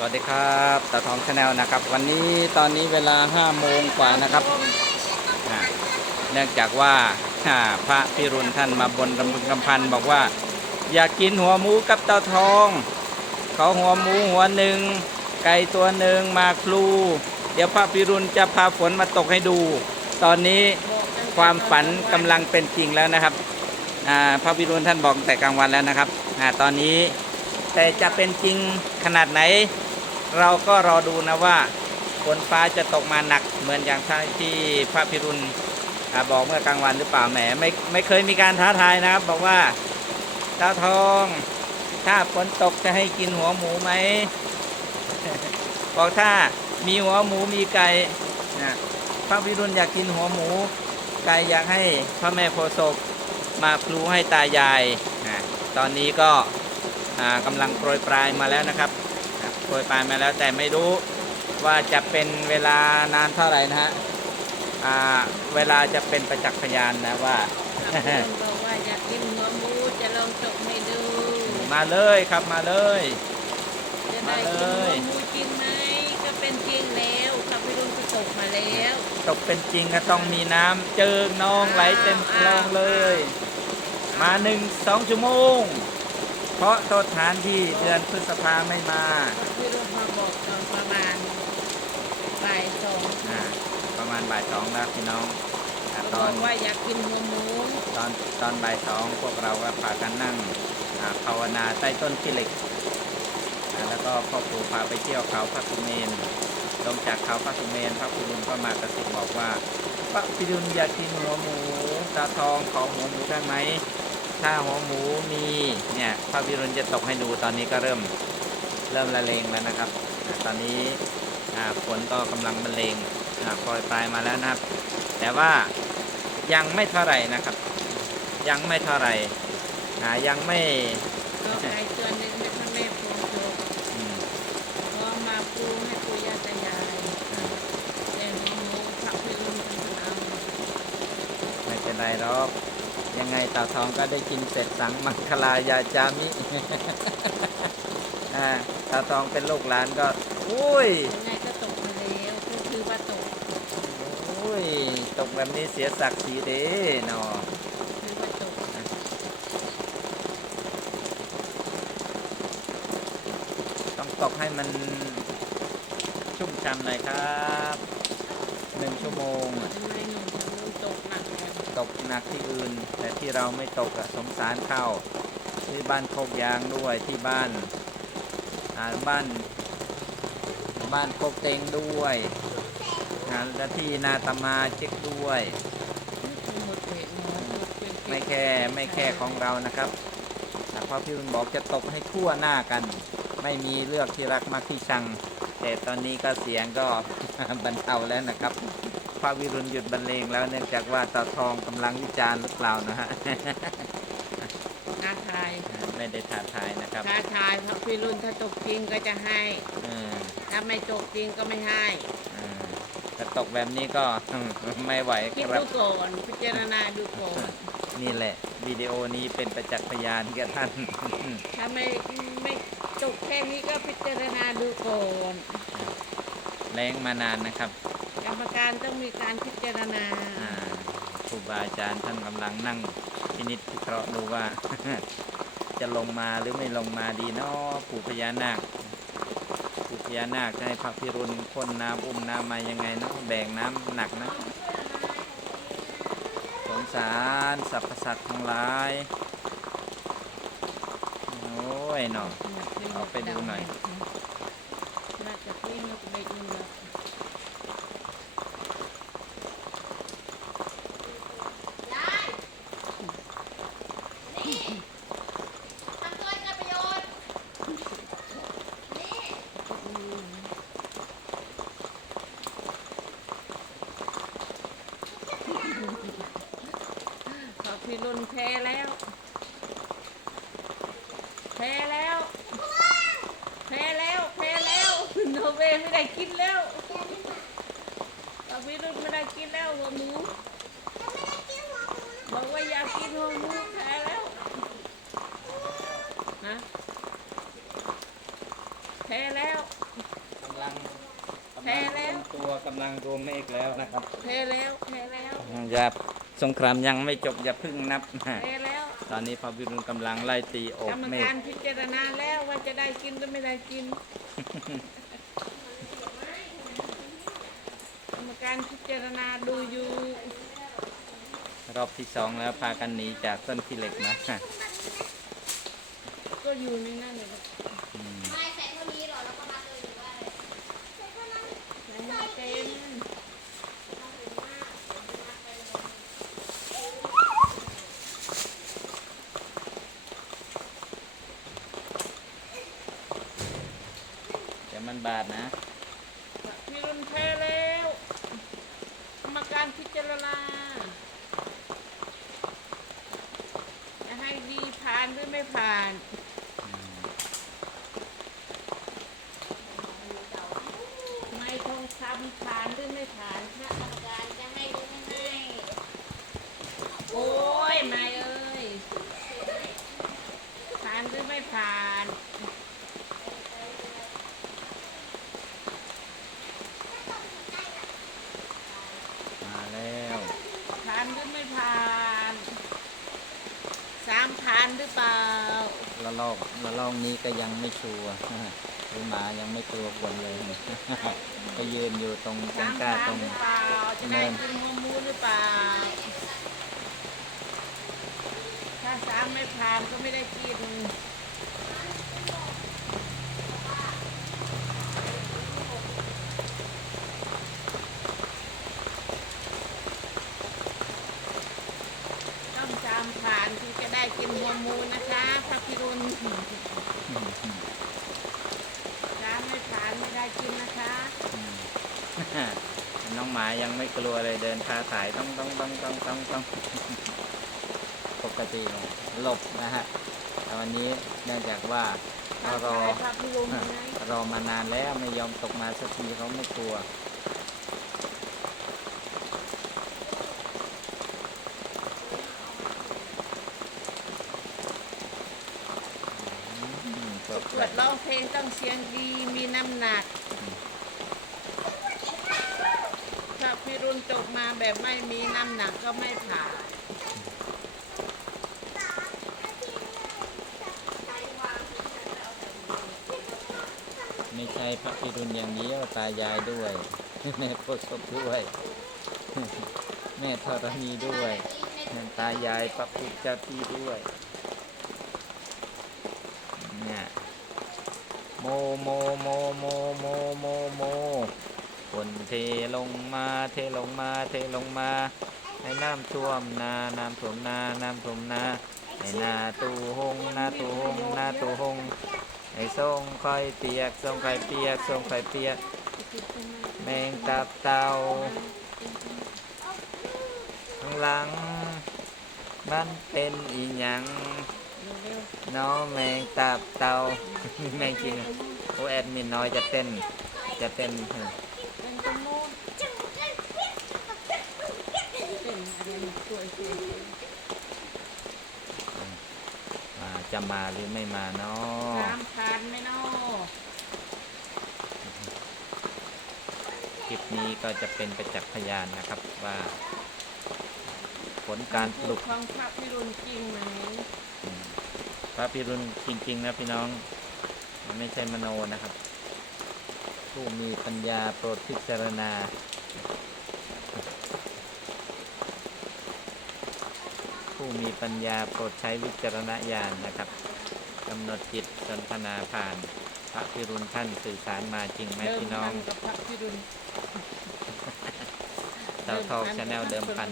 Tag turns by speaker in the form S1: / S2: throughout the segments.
S1: สวัสดีครับตาทองชาแนลนะครับ วันนี้ตอนนี้เวลา5โมงกว่านะครับ เนื่องจากว่าพระพิรุณท่านมาบนรำพึงกำพันบอกว่า อยากกินหัวหมูกับตาทอง เขาหัวหมูหัวหนึ่ง ไก่ตัวหนึ่งมากพลูเดี๋ยวพระพิรุณจะพาฝนมาตกให้ดู ตอนนี้ความฝันกำลังเป็นจริงแล้วนะครับพระพิรุณท่านบอกแต่กลางวันแล้วนะครับอตอนนี้แต่จะเป็นจริงขนาดไหน เราก็รอดูนะว่าฝนฟ้าจะตกมาหนักเหมือนอย่างที่พระพิรุณบอกเมื่อกลางวันหรือเปล่าแหมไม่ไม่เคยมีการท้าทายนะครับ บอกว่าตาทองถ้าฝนตกจะให้กินหัวหมูไหมบอกถ้ามีหัวหมูมีไก่นะพระพิรุณอยากกินหัวหมู ไก่อยากให้พระแม่โพศพมาพลูให้ตายายนะตอนนี้ก็กำลังโปรยปลายมาแล้วนะครับ โปรยปลายมาแล้วแต่ไม่รู้ว่าจะเป็นเวลานานเท่าไหร่นะฮะอ่าเวลาจะเป็นประจักษ์พยานนะว่า
S2: คนบอกว่าอยากกินหัวหมูจะลองตกให้ดู
S1: มาเลยครับมาเลย
S2: จะได้กินหัวหมูจริงไหมก็เป็นจริงแล้วข้าพเจ้าก็ตกมาแล้ว
S1: ตกเป็นจริงก็ต้องมีน้ำเจิงนองไหลเต็มคลองเลย มาหนึ่งสองชั่วโมง เพราะโทษฐานที่เดือนพฤษภาไม่มา
S2: ข้าพเจ้ามาบอกตอนประมาณบ่ายสอง
S1: อ่าประมาณบ่ายสองแล้วพี่น้องอ่าต
S2: บ
S1: อ
S2: อนกว่าอยากกินหัวหมู
S1: ตอนตอนบ่ายสองพวกเราก็พากันนั่งอ่าภาวนาใต้ต้นขี้เหล็กอ่าแล้วก็พ่อปู่พาไปเที่ยวเขาพระสุเมนลงจากเขาพระสุเมนพระพุรุณก็มากระซิบบอกว่าพระพิรุณอยากกินหัวหมูตาทองขอหัวหมูได้ไหม ถ้าหัวหมูมีเนี่ยพระพิรุณจะตกให้ดูตอนนี้ก็เริ่มเริ่มละเลงแล้วนะครับอ่าตอนนี้อ่าฝนก็กำลังบรรเลงอ่าปล่อยปลายมาแล้วนะครับ แต่ว่ายังไม่เท่าไหร่นะครับ ยังไม่เท่าไหร่อ่ายังไม่
S2: ก็ไก่ตัวหนึ่งให้พระแม่โพธิ์ศพ
S1: อืม
S2: พอมาปูให้ปู่ย่าตายาย
S1: อ่า
S2: แต่หัวหมูข้าพเจ้าเป็นคนเอา
S1: ไม่เป็นไรหรอก ยังไงตาทองก็ได้กินเสร็จสังมังคลายาจามิอ่าตาทองเป็นลูกหลานก็อุ้ย
S2: ยังไงก็ตกมาแล้วก็คือว่าตก
S1: อุ้ยตกแบบนี้เสียศักดิ์ศรีเด้เนาะ
S2: คือว่าตก
S1: ต้องตกให้มันชุ่มฉ่ำหน่อยครับหนึ่งชั่วโมง
S2: ทำไมหนุ่มทางนู้นตกหนักจัง
S1: ตกหนักที่อื่น แต่ที่เราไม่ตกอะสงสารเข้าที่บ้านโคกยางด้วยที่บ้านอ่าบ้าน บ้านโคกเตงด้วยนะและที่นาตมาเช็คด้วย ไม่แค่ไม่แค่ของเรานะครับแต่พระพิรุณบอกจะตกให้ทั่วหน้ากัน ไม่มีเลือกที่รักมักที่ชัง แต่ตอนนี้ก็เสียงก็บรรเทาแล้วนะครับ พระวิรุณหยุดบรรเลงแล้วเนื่องจากว่าตาทองกำลังวิจารณ์หรือเปล่านะฮะ
S2: ท้าทาย
S1: ไม่ได้ท้าทายนะครับ
S2: ท้าทายเพราะพี่รุ่นถ้าตกจริงก็จะให้
S1: เออ
S2: ถ้าไม่ตกจริงก็ไม่ให้
S1: เออถ้าตกแบบนี้ก็ ไม่ไหว
S2: คิด
S1: ครับ
S2: ดูก่อนพิจารณาดูก่อน
S1: นี่แหละ วิดีโอนี้เป็นประจักษ์พยานแก่ท่าน
S2: ถ้าไม่ไม่ตกแค่นี้ก็พิจารณาดูก่อน
S1: แรงมานานนะครับ
S2: ก รมการต้องมีการพิจารณา
S1: อ่าครูบาอาจารย์ท่านกำลังนั่งพินิจพิเคราะห์ดูว่า จะลงมาหรือไม่ลงมาดีเนาะปู่พญานาคปู่พญานาคจะให้พระพิรุณพ่นน้ำอุ้มน้ำมายังไงเนาะแบ่งน้ำหนักนะสงสารสรรพสัตว์ทั้งหลายโอ้ยเนาะ เอาไปดูหน่อย
S2: น่าจะพี่นกเล็กนี่นะ
S3: ทำตัวให้เกิดประโยชน์ นี่
S2: ขอ พี่รุ่นแพ้แล้วแพ้แล้วแพ้แล้วแพ้แล้วโนเวย์ไม่ได้กินแล้วขอพี่รุ่นไม่ได้กินแล้วหัวหมูบอกว่าอยากกินหัวหมูแพ้แล้วนะแพ้แล้วแว
S1: กำลังรวมเมฆแล้วนะครับ
S2: เทแล้วเทแล้ว
S1: อย่า สงครามยังไม่จบอย่าเพึ่งนับ
S2: เทแล้ว
S1: ตอนนี้พระพิรุณกำลังไล่ตีโอก
S2: รรม
S1: เมฆ
S2: การพิจารณาแล้วว่าจะได้กินหรือไม่ได้กิน กรรมการพิจารณาดูอยู่
S1: รอบที่สองแล้วพากันหนีจากต้นขี้เหล็กนะ
S2: ก็อยู่ในนั่นเลย
S1: อืม
S3: ไม่ใส่เท่านี้เหรอแล้วก็มาเลยหรือว่าอะไรใส่เท่านั้น
S2: ไม่เต็ม
S1: เดี๋ยวมันบาดนะ
S2: พิรุณเทแล้วกรรมการพิจารณาจะให้ดีผ่าน หรือไม่ผ่าน ไม่ทองคำผ่านหรือไม่ผ่านพระให้หรือไม่ให้ โอ้ยไม่เอ้ย ผ่านหรือไม่ผ่าน
S1: มาแล้ว
S2: ผ่านหรือไม่ผ่าน สามผ่านหรือเปล่า
S1: ละลอกละลอกนี้ก็ยังไม่ชัวร์หรือหมายังไม่กลัวคนเลย ก็ยืนอยู่ตรงต้
S2: สานม
S1: กล้า
S2: ผ่าน
S1: ตรง
S2: หรือเปล่าจะได้กินหัวหมูหรือเปล่า ถ้าสามไม่ผ่านก็ไม่ได้กิน ต้องสามผ่านถึงจะได้กินหัวหมูนะคะพระพิรุณสามไม่ผ่านไม่ได้กินนะคะ
S1: น้องหมายังไม่กลัวเลยเดินท้าสายต้องต้องต้องต้องต้องต้องปกติหลบนะฮะแต่วันนี้เนื่องจากว่า
S2: ทาง
S1: รอ
S2: สายพระพิรุณไง
S1: รอมานานแล้วไม่ยอมตกมาสักทีเขาไม่กลัวอืมจบ
S2: ตรวจร้องเพลงต้องเสียงดีมีน้ำหนัก พระพิรุณจบมาแบบไม่มีน้ำหนักก็ไม่ผ่า
S1: ไม่ใช่พระพิรุณอย่างเดียวตายายด้วยแม่โพธิ์ศพด้วย แม่ธรณีด้วยตายายพระพุทธเจ้าที่ด้วยเนี่ยโมโมโมโมโมโมโม ฝนเทลงมาเทลงมาเทลงมาให้น้ำท่วมนา น้ำท่วมนา น้ำท่วมนาให้นาตูหงนาตูหงนาตูหงให้ส่งคอยเปียกส่งคอยเปียกส่งคอยเปียก แมงตับเต่าข้างหลัง มันเป็นอีหยังน้องแมงตับเต่าแมงจริงโอแอดมินน้อยจะเต้นจะเต้น
S2: ๆเป็นตรงโน้นเป็นอะไรสวยสวย
S1: มา จะมาหรือไม่มาเนาะ
S2: สามผ่านไหม่นอ
S1: คลิปนี้ก็จะเป็นประจักษ์พยานนะครับว่า ผลการป
S2: พู
S1: ลุ
S2: ด
S1: ก
S2: ของพระพิรุณจริงไหม
S1: อืมพระพิรุณจริงๆนะพี่น้อง มันไม่ใช่มโนนะครับ ผู้มีปัญญาโปรดพิจารณา ผู้มีปัญญาโปรดใช้วิจารณญาณนะครับกำหนดจิตสนทนาผ่าน พระพิรุณท่านสื่อสารมาจริงไหม
S2: เดิม
S1: พี่น้อ
S2: พั
S1: ง
S2: นกับพระพิรุณ
S1: เต่าทองชาแนลเดิมพัน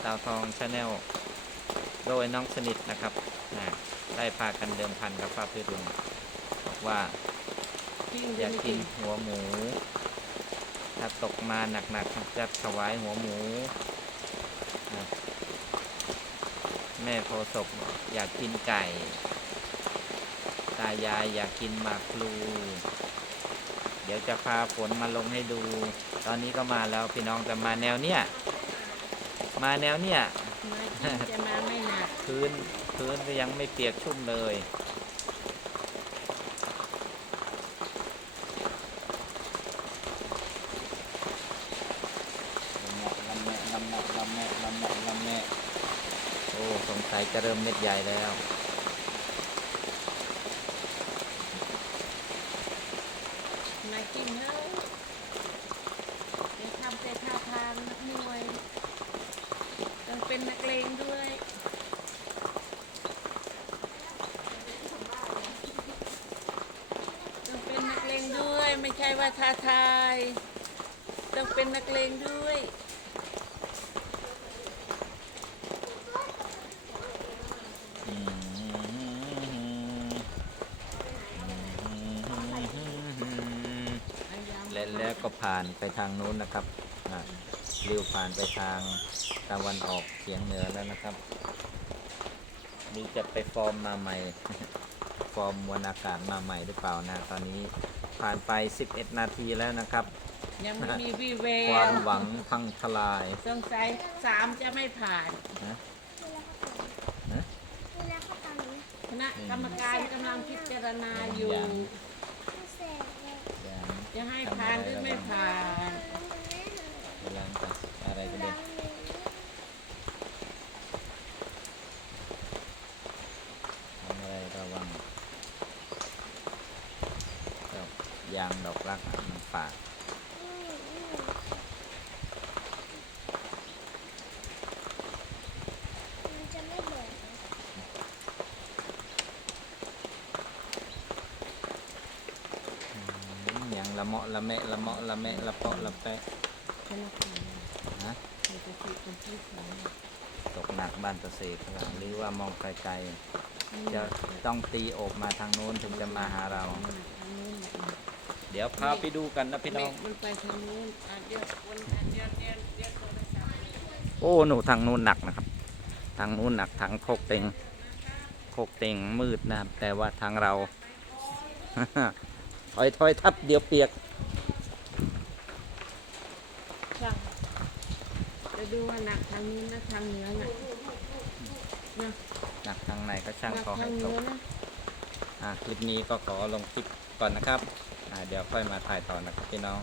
S1: เต่าทองชาแนลโดยน้องสนิทนะครับนะได้พากันเดิมพันกับพระพิรุณบอกว่า
S2: จริง
S1: อยากกินหัวหมู ถ้าตกมาหนักๆจะถวายหัวหมูนะ แม่โพธิ์ศพบอกอยากกินไก่ ตายายอยากกินหมากพลู เดี๋ยวจะพาฝนมาลงให้ดู ตอนนี้ก็มาแล้วพี่น้องแต่มาแนวเนี้ยมาแนวเนี้ย
S2: มาจริงจะมาไม่หนัก
S1: พื้นพื้นก็ยังไม่เปียกชุ่มเลย
S2: พ
S1: จะเริ่มเม็ดใหญ่แล้ว
S2: นายจริงเฮ้ยเดี๋ยวทำแต่ท่าทางนักมวยต้องเป็นนักเลงด้วย ต้องเป็นนักเลงด้วย ไม่ใช่ว่าท้าทาย ต้องเป็นนักเลงด้วย
S1: อืม และแล้วก็ผ่านไปทางนู้นนะครับอะริ้วผ่านไปทางตะวันออกเฉียงเหนือแล้วนะครับนี่จะไปฟอร์มมาใหม่ ฟอร์มมวลอากาศมาใหม่หรือเปล่านะ ตอนนี้ผ่านไป 11 นาทีแล้วนะครับ
S2: ยังไม่มีวี่แว
S1: ความวหวังพังทลาย
S2: สงสัยสามจะไม่ผ่าน
S1: นะนะ
S3: เวลาเขาทำนี้
S2: คณะกรรมการกำลังพิจารณาอยู่
S1: ยัง
S3: เขาเสร็จเลย
S1: ยัง
S2: จะให้ ผ่านหรือไม่ผ่าน
S1: กำลังจะอะไรกันเด็
S3: ล้างมือ
S1: ทำอะไรระวังดอกยางดอกรักอะมันฝาด
S3: อืมอืมมันจะไม่เบื่อนะ
S1: อืมอย่างละ เมาะละแมะละเมาะละแมะละเปาะละแปะนะ
S2: ใครจะติดเป็นที่สอง
S1: ตกหนักบ้านตะเสกหรือว่ามองไกลๆจะต้องตีโอบมาทางโน้นถึงจะมาหาเรา เดี๋ยวพาไปดูกันนะพี่น้อง
S2: มันไปทางนู้นเดี๋ยววันเดี๋ยวเดี๋ยวเดี๋ยวโทรศัพท์
S1: โอ้หนูทางโน้นหนักนะครับ ทางโน้นหนักทางโคกเต็งโคกเต็งมืดนะครับแต่ว่าทางเรา ถอยถอยทับเดี๋ยวเปียก
S2: ช่างจะดูว่าหนักทางนู้นนะทางเหนือน่ะนะ
S1: หนักทางไหนก็ช่าง
S2: หนัก
S1: ขอ
S2: ทา
S1: ให้
S2: งเห
S1: ต
S2: นือกนะ
S1: อะคลิปนี้ก็ขอลงคลิปก่อนนะครับอ่าเดี๋ยวค่อยมาถ่ายต่อนะครับพี่น้อง